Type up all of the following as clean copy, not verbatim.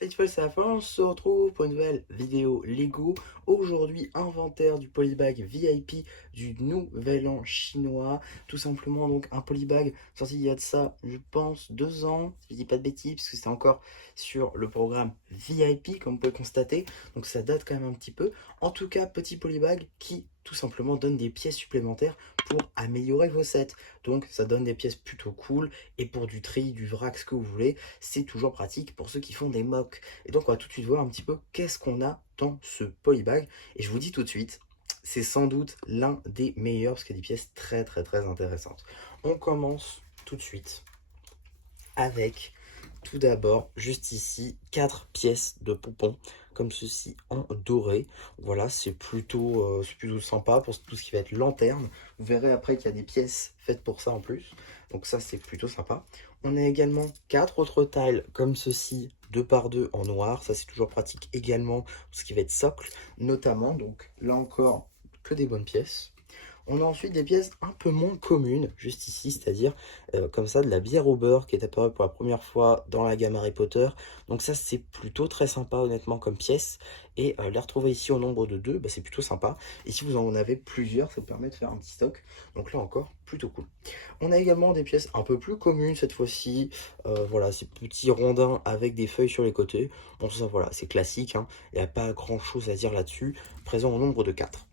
Cette fois, c'est la fin. On se retrouve pour une nouvelle vidéo Lego. Aujourd'hui, inventaire du polybag VIP du Nouvel An chinois. Tout simplement, donc, un polybag sorti il y a de ça, je pense, 2 ans. Si je dis pas de bêtises, parce que c'est encore sur le programme VIP, comme vous pouvez constater. Donc, ça date quand même un petit peu. En tout cas, petit polybag qui, tout simplement, donne des pièces supplémentaires pour améliorer vos sets. Donc, ça donne des pièces plutôt cool. Et pour du tri, du vrac, ce que vous voulez, c'est toujours pratique pour ceux qui font des mocks. Et donc on va tout de suite voir un petit peu qu'est-ce qu'on a dans ce polybag. Et je vous dis tout de suite, c'est sans doute l'un des meilleurs parce qu'il y a des pièces très très très intéressantes. On commence tout de suite avec tout d'abord juste ici 4 pièces de pompons comme ceci en doré. Voilà, c'est plutôt sympa pour tout ce qui va être lanterne. Vous verrez après qu'il y a des pièces faites pour ça en plus. Donc ça c'est plutôt sympa. On a également 4 autres tiles comme ceci 2 par 2 en noir. Ça c'est toujours pratique également pour ce qui va être socle notamment. Donc là encore que des bonnes pièces. On a ensuite des pièces un peu moins communes, juste ici, c'est-à-dire comme ça de la bière au beurre qui est apparue pour la première fois dans la gamme Harry Potter. Donc ça c'est plutôt très sympa honnêtement comme pièce. Et les retrouver ici au nombre de 2, bah, c'est plutôt sympa. Et si vous en avez plusieurs, ça vous permet de faire un petit stock. Donc là encore, plutôt cool. On a également des pièces un peu plus communes cette fois-ci. Voilà, ces petits rondins avec des feuilles sur les côtés. Bon ça voilà, c'est classique, hein. Il n'y a pas grand-chose à dire là-dessus. Présent au nombre de 4.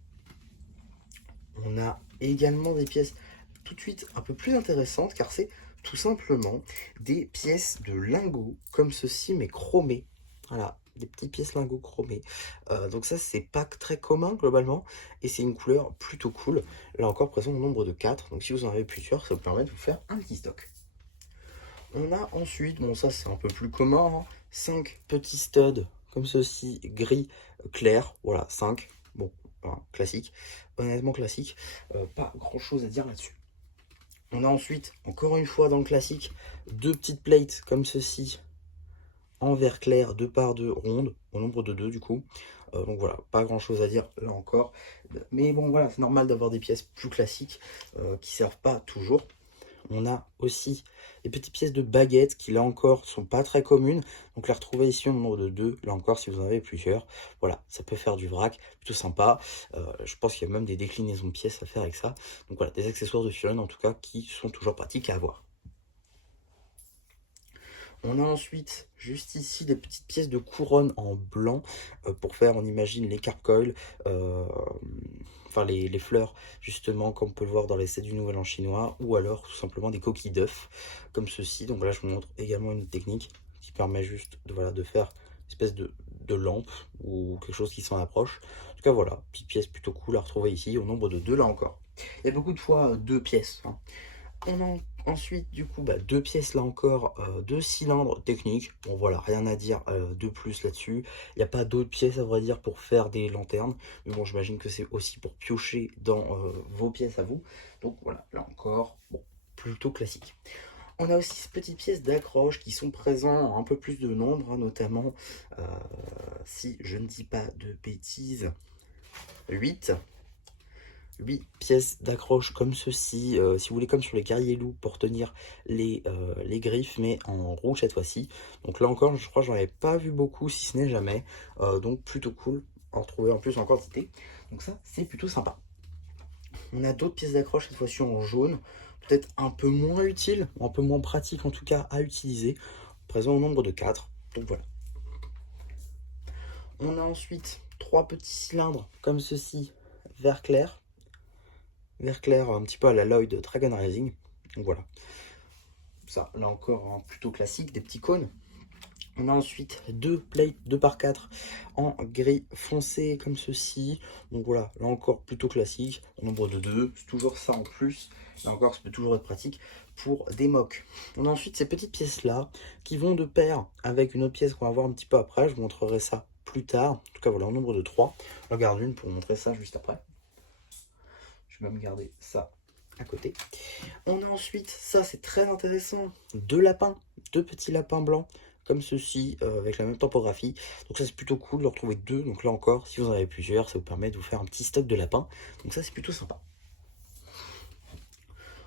On a également des pièces tout de suite un peu plus intéressantes car c'est tout simplement des pièces de lingots comme ceci mais chromées. Voilà, des petites pièces lingots chromées. Donc ça c'est pas très commun globalement et c'est une couleur plutôt cool. Là encore présent au nombre de 4. Donc si vous en avez plusieurs, ça vous permet de vous faire un petit stock. On a ensuite, bon ça c'est un peu plus commun, hein, 5 petits studs comme ceci, gris clair, voilà 5. Bon, voilà, classique, honnêtement classique, pas grand chose à dire là-dessus. On a ensuite, encore une fois dans le classique, 2 petites plates comme ceci, en vert clair, 2 par 2 rondes, au nombre de 2 du coup. Donc voilà, pas grand chose à dire là encore. Mais bon voilà, c'est normal d'avoir des pièces plus classiques qui servent pas toujours. On a aussi des petites pièces de baguettes qui là encore sont pas très communes. Donc les retrouver ici au nombre de 2, là encore si vous en avez plusieurs. Voilà, ça peut faire du vrac, plutôt sympa. Je pense qu'il y a même des déclinaisons de pièces à faire avec ça. Donc voilà, des accessoires de figurines en tout cas qui sont toujours pratiques à avoir. On a ensuite, juste ici, des petites pièces de couronne en blanc pour faire, on imagine, les carcoils, enfin les fleurs, justement, comme on peut le voir dans les sets du Nouvel An chinois, ou alors tout simplement des coquilles d'œufs, comme ceci. Donc là, je vous montre également une technique qui permet juste de, voilà, de faire une espèce de lampe ou quelque chose qui s'en approche. En tout cas, voilà, petite pièce plutôt cool à retrouver ici, au nombre de 2 là encore. Il y a beaucoup de fois 2 pièces, hein. On a ensuite du coup 2 pièces là encore, 2 cylindres techniques. Bon voilà, rien à dire de plus là-dessus. Il n'y a pas d'autres pièces à vrai dire pour faire des lanternes. Mais bon, j'imagine que c'est aussi pour piocher dans vos pièces à vous. Donc voilà, là encore, bon, plutôt classique. On a aussi ces petites pièces d'accroche qui sont présentes en un peu plus de nombre, hein, notamment, si je ne dis pas de bêtises, 8. 8 pièces d'accroche comme ceci, si vous voulez comme sur les guerriers loups pour tenir les griffes, mais en rouge cette fois-ci. Donc là encore, je crois que j'en avais pas vu beaucoup, si ce n'est jamais. Donc plutôt cool, en retrouver en plus en quantité. Donc ça, c'est plutôt sympa. On a d'autres pièces d'accroche, cette fois-ci en jaune. Peut-être un peu moins utile, un peu moins pratique en tout cas à utiliser. Présent au nombre de 4. Donc voilà. On a ensuite 3 petits cylindres comme ceci, vert clair. Vert clair un petit peu à la Lloyd Dragon Rising. Donc voilà. Ça, là encore, hein, plutôt classique, des petits cônes. On a ensuite 2 plates 2 par 4 en gris foncé comme ceci. Donc voilà, là encore plutôt classique. Au nombre de 2, c'est toujours ça en plus. Là encore, ça peut toujours être pratique pour des mocks. On a ensuite ces petites pièces-là qui vont de pair avec une autre pièce qu'on va voir un petit peu après. Je vous montrerai ça plus tard. En tout cas, voilà, au nombre de 3. Je regarde une pour vous montrer ça juste après. Je vais même garder ça à côté. On a ensuite, ça c'est très intéressant, 2 lapins, 2 petits lapins blancs, comme ceci, avec la même topographie. Donc ça c'est plutôt cool de retrouver 2. Donc là encore, si vous en avez plusieurs, ça vous permet de vous faire un petit stock de lapins. Donc ça c'est plutôt sympa.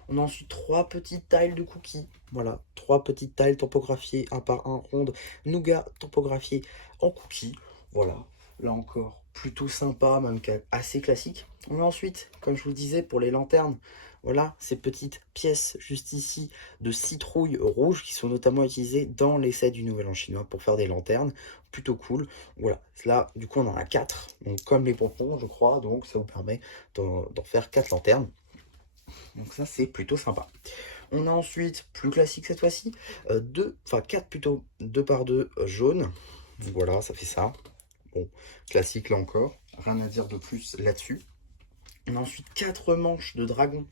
On a ensuite trois petites tiles de cookies. Voilà, trois petites tiles typographiées un par un, rondes, nougat typographiées en cookies. Voilà, là encore, plutôt sympa, même assez classique. On a ensuite, comme je vous disais, pour les lanternes, voilà, ces petites pièces juste ici de citrouille rouge qui sont notamment utilisées dans les sets du Nouvel An chinois pour faire des lanternes. Plutôt cool. Voilà, là, du coup, on en a 4. Donc, comme les pompons, je crois. Donc, ça vous permet d'en faire 4 lanternes. Donc, ça, c'est plutôt sympa. On a ensuite, plus classique cette fois-ci, 4 plutôt, 2 par 2 jaunes. Donc, voilà, ça fait ça. Bon, classique là encore. Rien à dire de plus là-dessus. On a ensuite 4 manches de dragon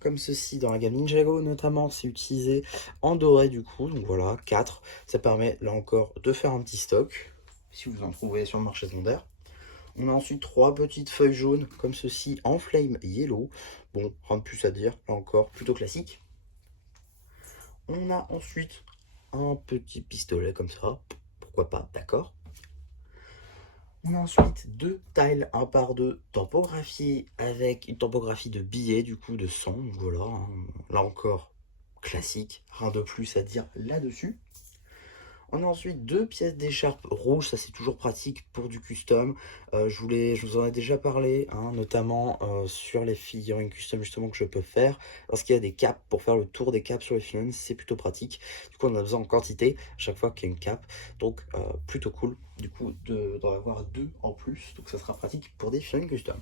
comme ceci dans la gamme Ninjago notamment, c'est utilisé en doré du coup, donc voilà, 4, ça permet là encore de faire un petit stock, si vous en trouvez sur le marché secondaire. On a ensuite 3 petites feuilles jaunes comme ceci en flame yellow, bon, rien de plus à dire, là encore, plutôt classique. On a ensuite un petit pistolet comme ça, pourquoi pas, d'accord. On a ensuite 2 tiles 1 par 2 tampographiées avec une tampographie de billets du coup de 100. Donc voilà, hein, là encore classique, rien de plus à dire là-dessus. On a ensuite 2 pièces d'écharpe rouge, ça c'est toujours pratique pour du custom. Je vous en ai déjà parlé, hein, notamment sur les figurines custom justement que je peux faire. Lorsqu'il y a des caps, pour faire le tour des caps sur les figurines, c'est plutôt pratique. Du coup on a besoin en quantité chaque fois qu'il y a une cap, donc plutôt cool du coup d'en avoir 2 en plus, donc ça sera pratique pour des figurines custom.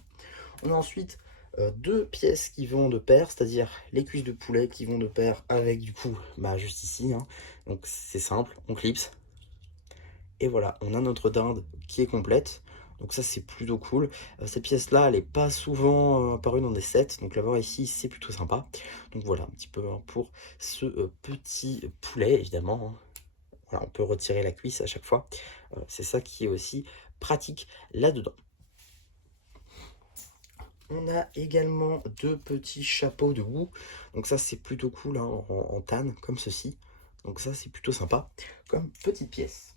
On a ensuite 2 pièces qui vont de pair, c'est-à-dire les cuisses de poulet qui vont de pair avec du coup, juste ici, hein. Donc c'est simple, on clipse. Et voilà, on a notre dinde qui est complète. Donc ça c'est plutôt cool. Cette pièce-là, elle n'est pas souvent apparue dans des sets, donc l'avoir ici c'est plutôt sympa. Donc voilà, un petit peu hein, pour ce petit poulet, évidemment, hein. Voilà, on peut retirer la cuisse à chaque fois. C'est ça qui est aussi pratique là-dedans. On a également 2 petits chapeaux de boue. Donc ça c'est plutôt cool hein, en tanne comme ceci. Donc ça c'est plutôt sympa comme petite pièce.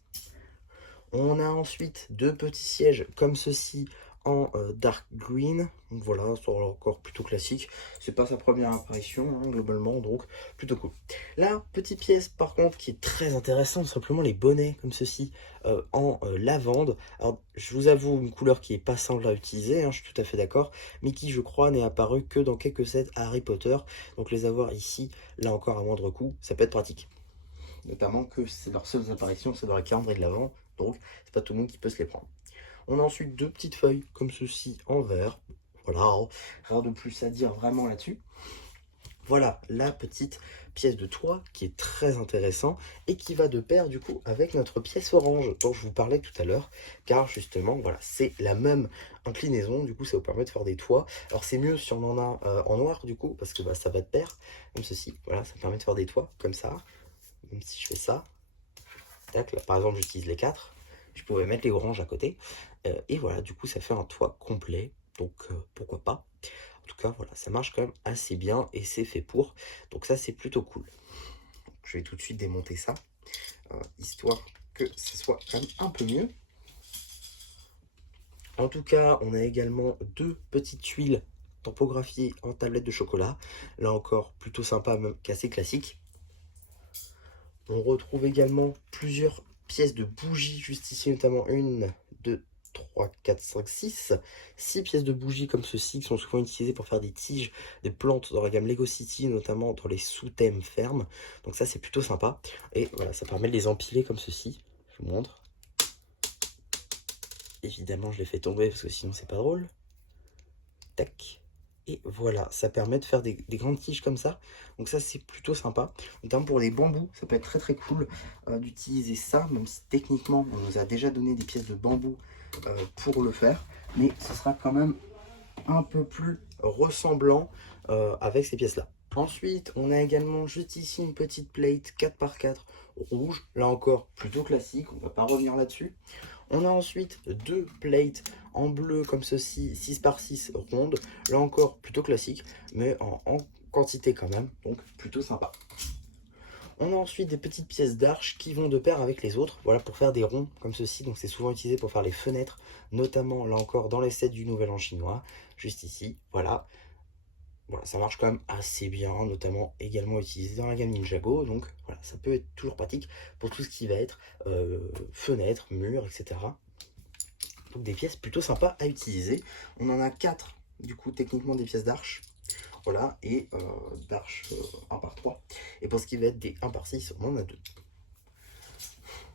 On a ensuite 2 petits sièges comme ceci en dark green. Donc voilà, c'est encore plutôt classique. C'est pas sa première apparition hein, globalement, donc plutôt cool. La petite pièce par contre qui est très intéressante, simplement les bonnets comme ceci en lavande. Alors je vous avoue une couleur qui est pas simple à utiliser, hein, je suis tout à fait d'accord, mais qui je crois n'est apparu que dans quelques sets Harry Potter. Donc les avoir ici, là encore à moindre coût, ça peut être pratique. Notamment que c'est leur seule apparition, c'est dans la calendrier de l'avant, donc c'est pas tout le monde qui peut se les prendre. On a ensuite 2 petites feuilles comme ceci en verre. Voilà, hein, rien de plus à dire vraiment là-dessus. Voilà la petite pièce de toit qui est très intéressant et qui va de pair du coup avec notre pièce orange dont je vous parlais tout à l'heure, car justement voilà c'est la même inclinaison, du coup ça vous permet de faire des toits. Alors c'est mieux si on en a en noir du coup parce que ça va de pair comme ceci. Voilà, ça permet de faire des toits comme ça. Même si je fais ça, tac, là, par exemple j'utilise les 4, je pourrais mettre les oranges à côté, et voilà, du coup ça fait un toit complet, donc pourquoi pas. En tout cas, voilà, ça marche quand même assez bien et c'est fait pour, donc ça c'est plutôt cool. Je vais tout de suite démonter ça, histoire que ce soit quand même un peu mieux. En tout cas, on a également 2 petites tuiles tampographiées en tablette de chocolat, là encore plutôt sympa, même qu'assez classique. On retrouve également plusieurs pièces de bougies, juste ici notamment 1, 2, 3, 4, 5, 6. 6 pièces de bougies comme ceci qui sont souvent utilisées pour faire des tiges, des plantes dans la gamme Lego City, notamment dans les sous-thèmes fermes. Donc ça c'est plutôt sympa. Et voilà, ça permet de les empiler comme ceci. Je vous montre. Évidemment je les fais tomber parce que sinon c'est pas drôle. Tac. Et voilà, ça permet de faire des grandes tiges comme ça. Donc ça, c'est plutôt sympa. Notamment pour les bambous, ça peut être très très cool d'utiliser ça, même si techniquement, on nous a déjà donné des pièces de bambou pour le faire. Mais ce sera quand même un peu plus ressemblant avec ces pièces-là. Ensuite, on a également juste ici une petite plate 4x4 rouge. Là encore, plutôt classique, on ne va pas revenir là-dessus. On a ensuite 2 plates en bleu comme ceci, 6x6 rondes. Là encore, plutôt classique, mais en quantité quand même, donc plutôt sympa. On a ensuite des petites pièces d'arche qui vont de pair avec les autres, voilà, pour faire des ronds comme ceci. Donc c'est souvent utilisé pour faire les fenêtres, notamment là encore dans les sets du Nouvel An chinois, juste ici, voilà. voilà, ça marche quand même assez bien, notamment également utilisé dans la gamme Ninjago, donc voilà, ça peut être toujours pratique pour tout ce qui va être fenêtre, mur, etc. Donc des pièces plutôt sympas à utiliser. On en a 4, du coup, techniquement des pièces d'arche. Voilà, et d'arche 1 par 3. Et pour ce qui va être des 1 par 6, on en a 2.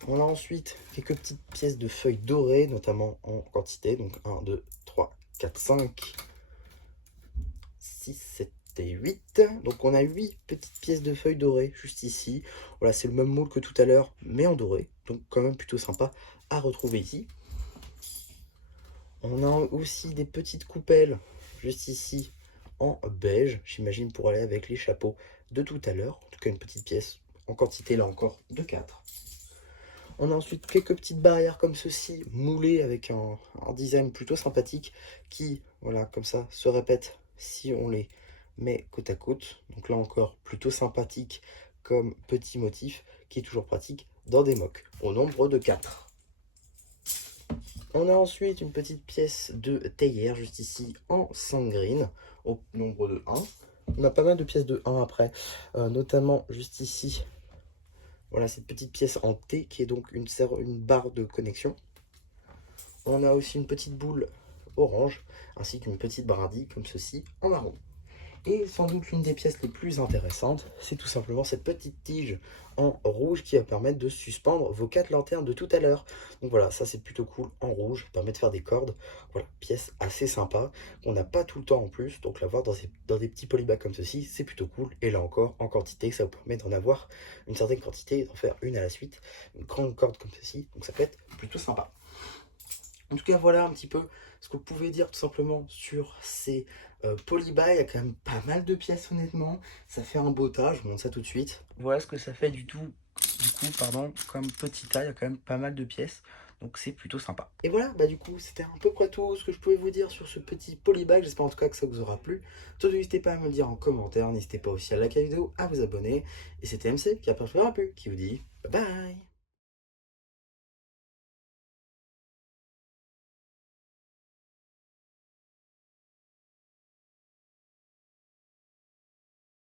On a ensuite quelques petites pièces de feuilles dorées, notamment en quantité. Donc 1, 2, 3, 4, 5, 6, 7 et 8. Donc on a 8 petites pièces de feuilles dorées juste ici. Voilà, c'est le même moule que tout à l'heure, mais en doré. Donc quand même plutôt sympa à retrouver ici. On a aussi des petites coupelles juste ici en beige, j'imagine pour aller avec les chapeaux de tout à l'heure. En tout cas une petite pièce en quantité là encore de 4. On a ensuite quelques petites barrières comme ceci, moulées avec un design plutôt sympathique qui, voilà, comme ça, se répète si on les met côte à côte. Donc là encore, plutôt sympathique comme petit motif qui est toujours pratique dans des mocs, au nombre de 4. On a ensuite une petite pièce de théière juste ici en sangrine au nombre de 1. On a pas mal de pièces de 1 après, notamment juste ici. Voilà cette petite pièce en T qui est donc une barre de connexion. On a aussi une petite boule orange ainsi qu'une petite brindille comme ceci en marron. Et sans doute l'une des pièces les plus intéressantes, c'est tout simplement cette petite tige en rouge qui va permettre de suspendre vos 4 lanternes de tout à l'heure. Donc voilà, ça c'est plutôt cool en rouge, ça permet de faire des cordes. Voilà, pièce assez sympa, qu'on n'a pas tout le temps en plus, donc l'avoir dans des petits polybags comme ceci, c'est plutôt cool. Et là encore, en quantité, ça vous permet d'en avoir une certaine quantité et d'en faire une à la suite, une grande corde comme ceci, donc ça peut être plutôt sympa. En tout cas, voilà un petit peu ce que vous pouvez dire tout simplement sur ces polybags. Il y a quand même pas mal de pièces honnêtement. Ça fait un beau tas, je vous montre ça tout de suite. Voilà ce que ça fait du coup, pardon, comme petit tas, il y a quand même pas mal de pièces. Donc c'est plutôt sympa. Et voilà, bah du coup, c'était à peu près tout ce que je pouvais vous dire sur ce petit polybag. J'espère en tout cas que ça vous aura plu. Surtout, n'hésitez pas à me le dire en commentaire. N'hésitez pas aussi à liker la vidéo, à vous abonner. Et c'était MC qui a pas fait un peu, qui vous dit bye bye.